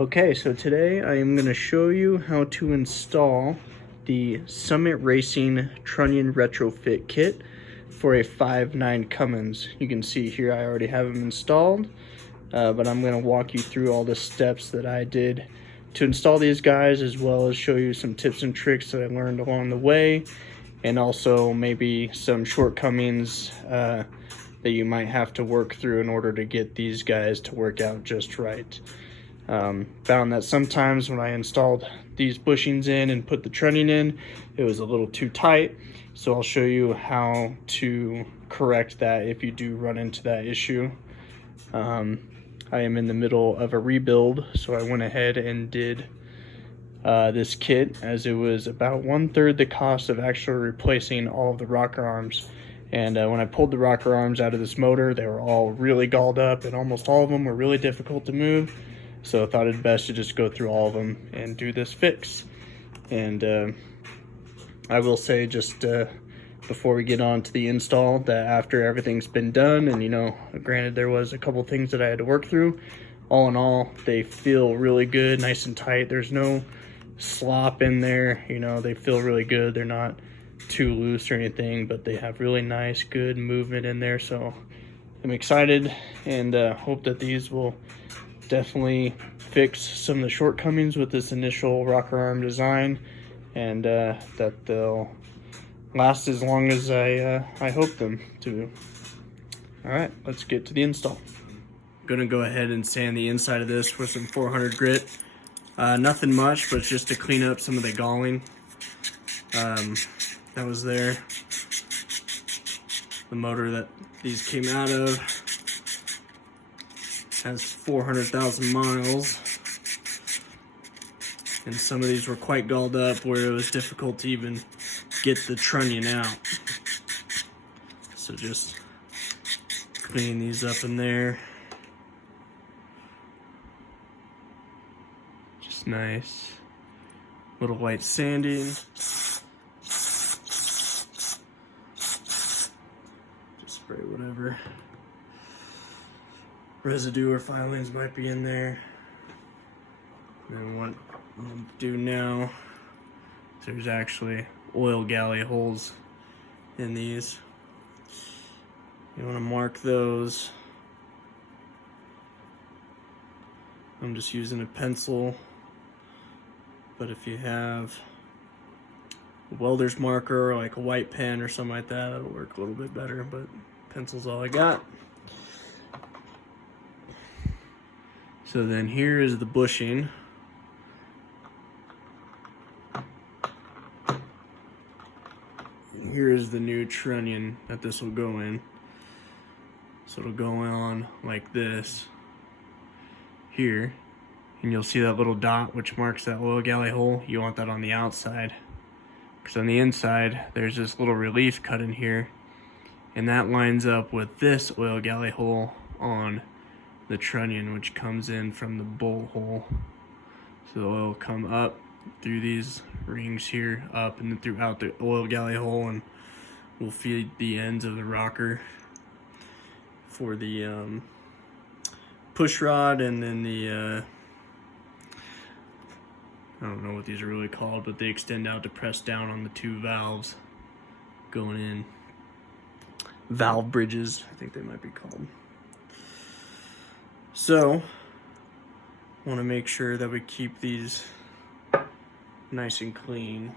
Okay, so today I am going to show you how to install the Summit Racing Trunnion Retrofit Kit for a 5.9 Cummins. You can see here I already have them installed, but I'm going to walk you through all the steps that I did to install these guys, as well as show you some tips and tricks that I learned along the way, and also maybe some shortcomings that you might have to work through in order to get these guys to work out just right. Found that sometimes when I installed these bushings in and put the trunnion in, it was a little too tight. So I'll show you how to correct that if you do run into that issue. I am in the middle of a rebuild, so I went ahead and did this kit, as it was about 1/3 the cost of actually replacing all of the rocker arms. And when I pulled the rocker arms out of this motor, they were all really galled up, and almost all of them were really difficult to move. So I thought it best to just go through all of them and do this fix. And I will say, just before we get on to the install, that after everything's been done, and granted there was a couple things that I had to work through, all in all they feel really good, nice and tight. There's no slop in there, they feel really good. They're not too loose or anything, but they have really nice, good movement in there. So I'm excited and hope that these will definitely fix some of the shortcomings with this initial rocker arm design, and that they'll last as long as I hope them to. All right, let's get to the install. I'm gonna go ahead and sand the inside of this with some 400 grit. Nothing much, but just to clean up some of the galling that was there. The motor that these came out of has 400,000 miles, and some of these were quite galled up where it was difficult to even get the trunnion out. So just clean these up in there. Just nice little light sanding. Just spray whatever residue or filings might be in there. And what I'm gonna do now, there's actually oil galley holes in these. You want to mark those. I'm just using a pencil, but if you have a welder's marker, like a white pen or something like that, that'll work a little bit better, but pencil's all I got. So then here is the bushing. And here is the new trunnion that this will go in. So it'll go on like this here. And you'll see that little dot which marks that oil galley hole. You want that on the outside, because on the inside there's this little relief cut in here, and that lines up with this oil galley hole on the trunnion, which comes in from the bolt hole. So the oil will come up through these rings here, up and then throughout the oil galley hole, and will feed the ends of the rocker for the push rod, and then the I don't know what these are really called, but they extend out to press down on the two valves going in. Valve bridges, I think they might be called. So, want to make sure that we keep these nice and clean.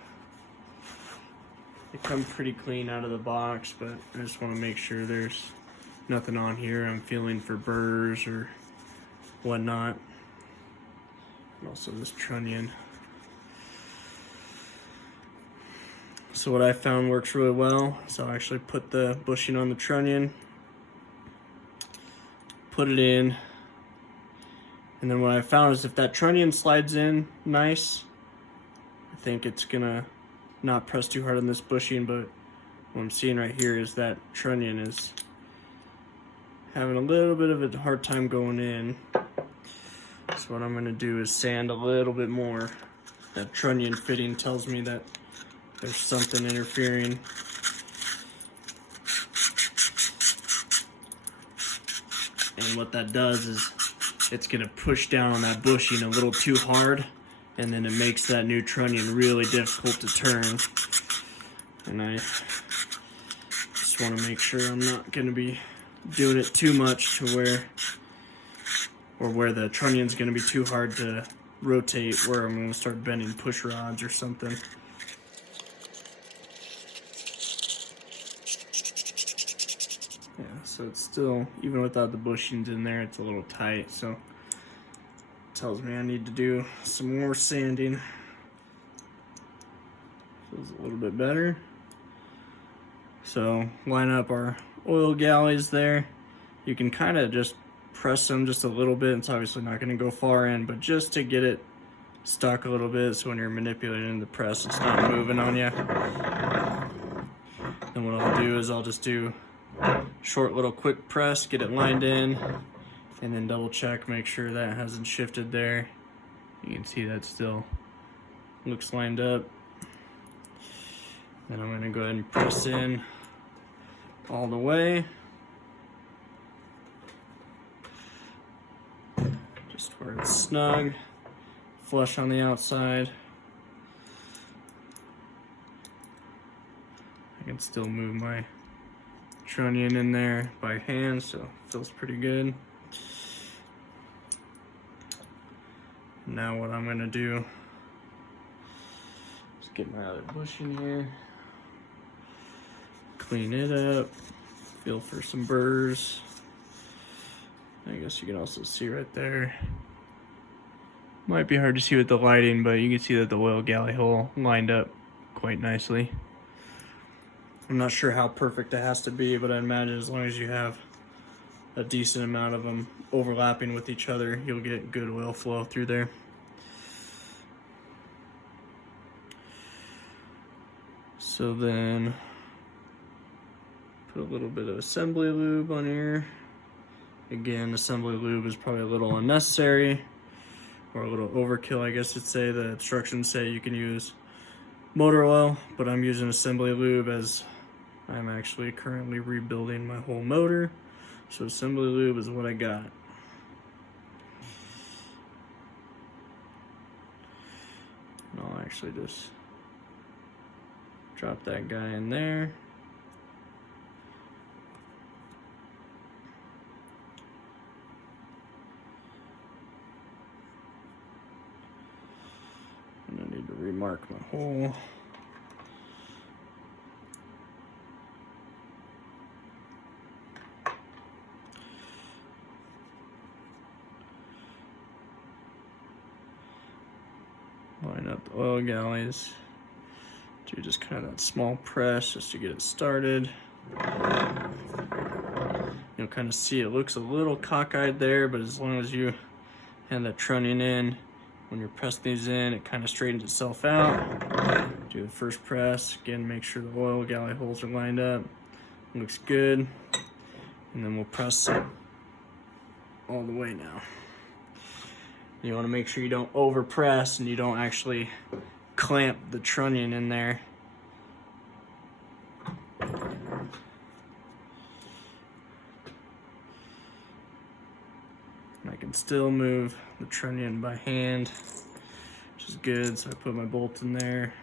They come pretty clean out of the box, but I just want to make sure there's nothing on here I'm feeling for burrs or whatnot. And also this trunnion. So what I found works really well, so I actually put the bushing on the trunnion, put it in, and then what I found is if that trunnion slides in nice, I think it's gonna not press too hard on this bushing, but what I'm seeing right here is that trunnion is having a little bit of a hard time going in. So what I'm gonna do is sand a little bit more. That trunnion fitting tells me that there's something interfering. And what that does is it's gonna push down on that bushing a little too hard, and then it makes that new trunnion really difficult to turn. And I just want to make sure I'm not gonna be doing it too much to where the trunnion's gonna be too hard to rotate, where I'm gonna start bending push rods or something. Yeah, so it's still, even without the bushings in there, it's a little tight, so it tells me I need to do some more sanding. Feels a little bit better. So line up our oil galleys there. You can kind of just press them just a little bit. It's obviously not going to go far in, but just to get it stuck a little bit, so when you're manipulating the press, it's not moving on you. Then what I'll do is I'll just do short little quick press, get it lined in, and then double check, make sure that hasn't shifted there. You can see that still looks lined up. Then I'm going to go ahead and press in all the way, just where it's snug, flush on the outside. I can still move my trunnion in there by hand, so it feels pretty good. Now what I'm gonna do is get my other bushing here, clean it up, feel for some burrs. I guess you can also see right there. Might be hard to see with the lighting, but you can see that the oil galley hole lined up quite nicely. I'm not sure how perfect it has to be, but I imagine as long as you have a decent amount of them overlapping with each other, you'll get good oil flow through there. So then put a little bit of assembly lube on here. Again, assembly lube is probably a little unnecessary, or a little overkill, I guess you'd say. The instructions say you can use motor oil, but I'm using assembly lube as I'm actually currently rebuilding my whole motor. So assembly lube is what I got. And I'll actually just drop that guy in there. And I need to remark my hole. Line up the oil galleys. Do just kind of that small press just to get it started. You'll kind of see it looks a little cockeyed there, but as long as you have that trunnion in, when you press these in, it kind of straightens itself out. Do the first press, again, make sure the oil galley holes are lined up. Looks good. And then we'll press all the way now. You want to make sure you don't over press and you don't actually clamp the trunnion in there. And I can still move the trunnion by hand, which is good. So I put my bolt in there.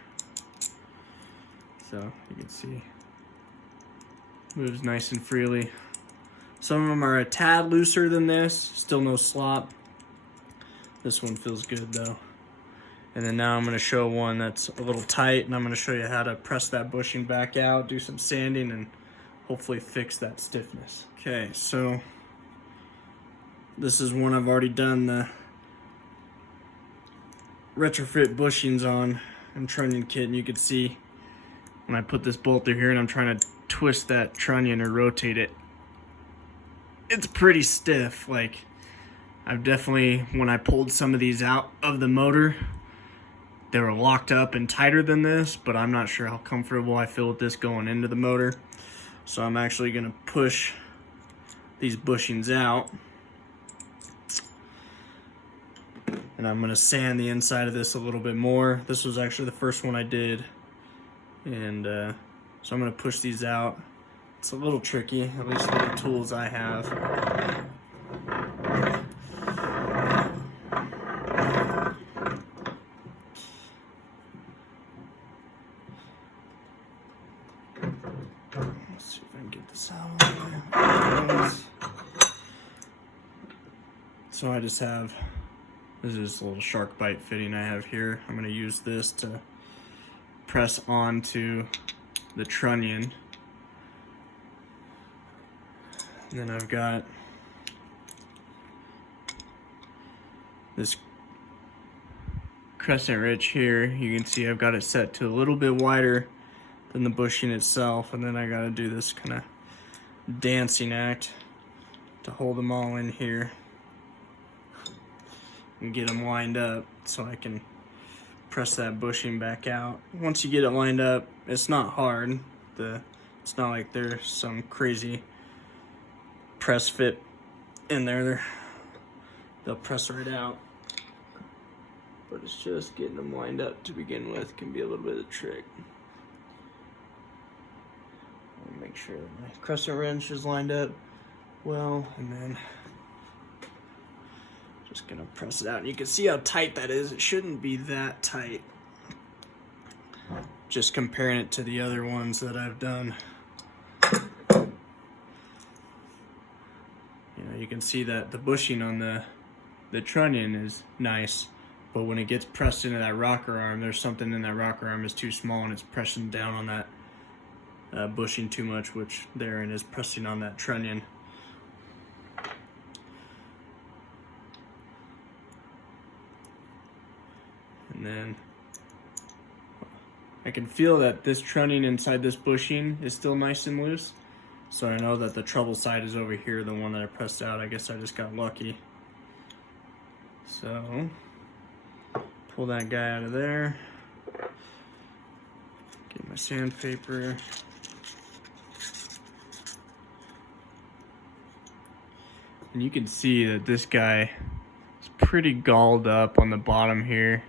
So you can see moves nice and freely. Some of them are a tad looser than this, still no slop. This one feels good though. And then now I'm going to show one that's a little tight, and I'm going to show you how to press that bushing back out, do some sanding, and hopefully fix that stiffness. Okay, so this is one I've already done the retrofit bushings on and trunnion kit, and you can see when I put this bolt through here and I'm trying to twist that trunnion or rotate it, it's pretty stiff. Like, I've definitely, when I pulled some of these out of the motor, they were locked up and tighter than this, but I'm not sure how comfortable I feel with this going into the motor. So I'm actually going to push these bushings out, and I'm going to sand the inside of this a little bit more. This was actually the first one I did, and so I'm going to push these out. It's a little tricky, at least with the tools I have. So I just have, this is a little shark bite fitting I have here. I'm going to use this to press onto the trunnion. And then I've got this crescent wrench here. You can see I've got it set to a little bit wider than the bushing itself, and then I got to do this kind of dancing act to hold them all in here and get them lined up so I can press that bushing back out. Once you get it lined up, it's not hard. It's not like there's some crazy press fit in there. They'll press right out. But it's just getting them lined up to begin with can be a little bit of a trick. I'll make sure that my crescent wrench is lined up well, and then just gonna press it out. And you can see how tight that is. It shouldn't be that tight. Just comparing it to the other ones that I've done. You know, you can see that the bushing on the trunnion is nice, but when it gets pressed into that rocker arm, there's something in that rocker arm is too small and it's pressing down on that bushing too much, which therein is pressing on that trunnion. And then I can feel that this trunnion inside this bushing is still nice and loose. So I know that the trouble side is over here, the one that I pressed out. I guess I just got lucky. So, pull that guy out of there. Get my sandpaper. And you can see that this guy is pretty galled up on the bottom here.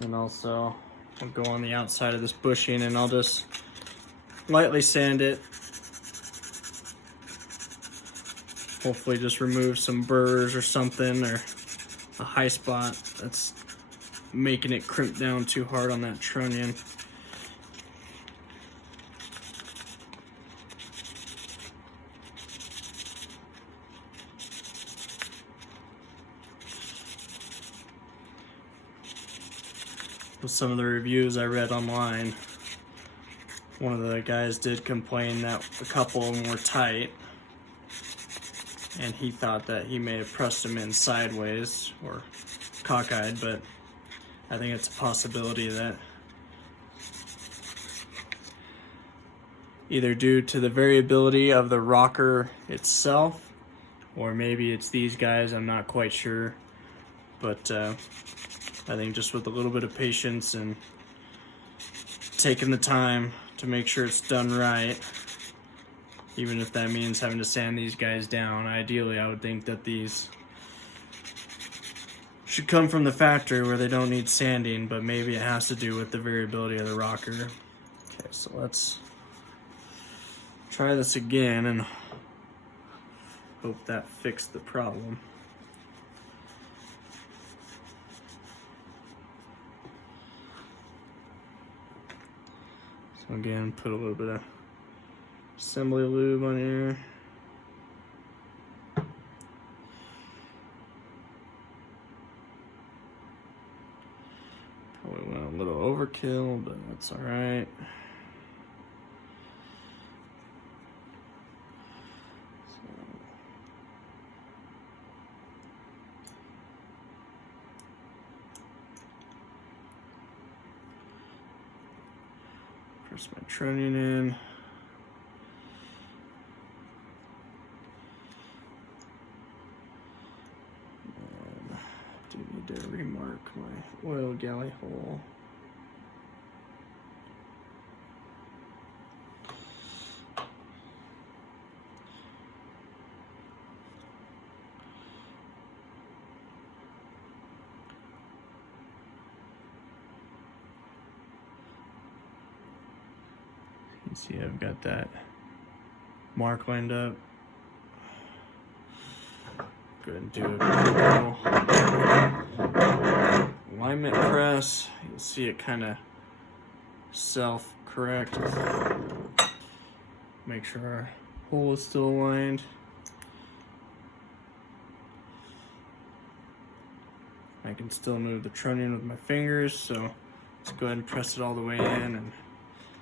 And also, I'll go on the outside of this bushing and I'll just lightly sand it. Hopefully just remove some burrs or something, or a high spot that's making it crimp down too hard on that trunnion. With some of the reviews I read online, one of the guys did complain that a couple of them were tight, and he thought that he may have pressed them in sideways or cockeyed, but I think it's a possibility that either due to the variability of the rocker itself, or maybe it's these guys, I'm not quite sure. But I think just with a little bit of patience and taking the time to make sure it's done right, even if that means having to sand these guys down. Ideally, I would think that these should come from the factory where they don't need sanding, but maybe it has to do with the variability of the rocker. Okay, so let's try this again and hope that fixed the problem. So again, put a little bit of assembly lube on here. Probably went a little overkill, but that's all right. Press my trunnion in. And I do need to remark my oil galley hole. You can see I've got that mark lined up. Go ahead and do a quick little alignment press. You'll see it kind of self-correct. Make sure our hole is still aligned. I can still move the trunnion with my fingers, so let's go ahead and press it all the way in and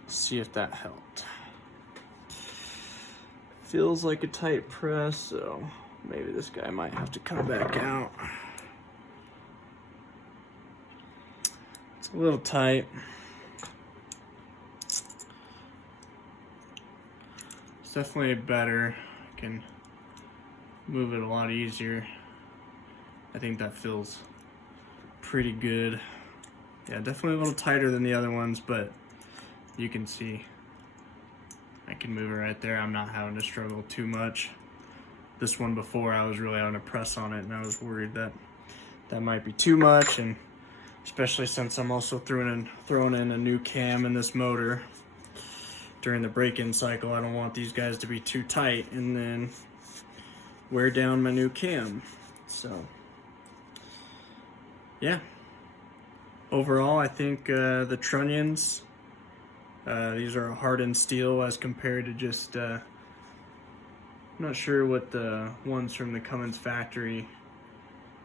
see if that helped. Feels like a tight press, so maybe this guy might have to come back out. It's a little tight. It's definitely better. I can move it a lot easier. I think that feels pretty good. Yeah, definitely a little tighter than the other ones, but you can see I can move it right there. I'm not having to struggle too much. This one before, I was really having to press on it, and I was worried that that might be too much, and especially since I'm also throwing in a new cam in this motor during the break-in cycle. I don't want these guys to be too tight and then wear down my new cam. So yeah, overall I think the trunnions, these are hardened steel as compared to just I'm not sure what the ones from the Cummins factory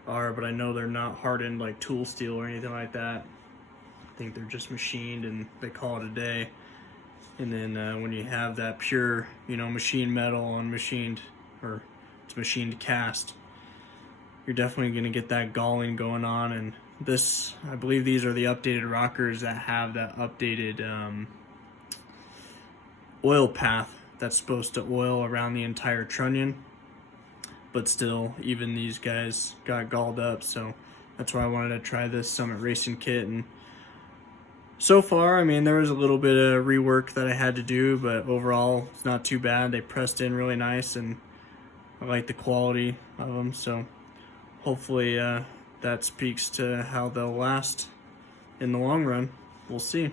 are, but I know they're not hardened like tool steel or anything like that. I think they're just machined and they call it a day. And then when you have that pure, you know, machined metal and machined, or it's machined cast, you're definitely going to get that galling going on. And this, I believe these are the updated rockers that have that updated oil path that's supposed to oil around the entire trunnion. But still, even these guys got galled up, so that's why I wanted to try this Summit Racing kit. And so far, I mean, there was a little bit of rework that I had to do, but overall, it's not too bad. They pressed in really nice, and I like the quality of them, so hopefully that speaks to how they'll last in the long run. We'll see.